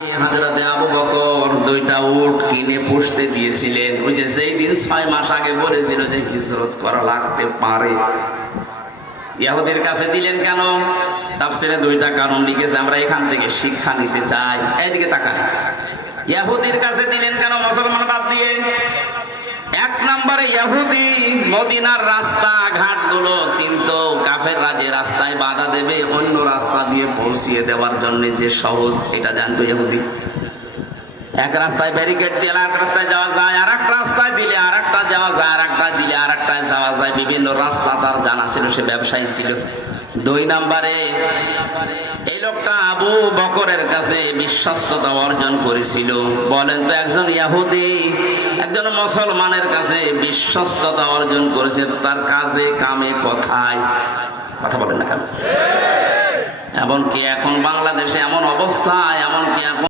হযরতে আবু বকর দুইটা উট কিনে পুষতে দিয়েছিলেন। ওই যে যেই দিন 6 মাস আগে বলেছিল যে হিজরত করা লাগতে পারে, ইহুদির কাছে দিলেন কেন? তাফসিরে দুইটা কারণ লিখেছে, আমরা এখান থেকে শিক্ষা নিতে চাই। এইদিকে তাকান, ইহুদির কাছে দিলেন কেন মুসলমান বাদ দিয়ে? এক নম্বরে ইহুদি মদিনার রাস্তা ঘাটগুলো চিনতো, কাফেররা যে রাস্তায় বাধা দেবে অন্য রাস্তা দিয়ে পৌঁছিয়ে দেওয়ার জন্য যে সহজ, এটা জানতো ইহুদি। এক রাস্তায় ব্যারিকেড দিয়ে আর এক রাস্তায় যাওয়া যায়, আর এক রাস্তায় দিলে আর একটা যাওয়া যায়, আর একটা দিলে আর একটায় যাওয়া যায়, বিভিন্ন রাস্তা তার জানা ছিল, সে ব্যবসায়ী ছিল। দুই নম্বরে এই লোকটা আবু বকরের কাছে বিশ্বস্ততা অর্জন করেছিল। বলেন তো, একজন ইহুদি একজন মুসলমানের কাছে বিশ্বস্ততা অর্জন করেছে, তার কাজে কামে কথায়, কথা বলেন না কেন? এমনকি এখন বাংলাদেশে এমন অবস্থা, এমনকি এখন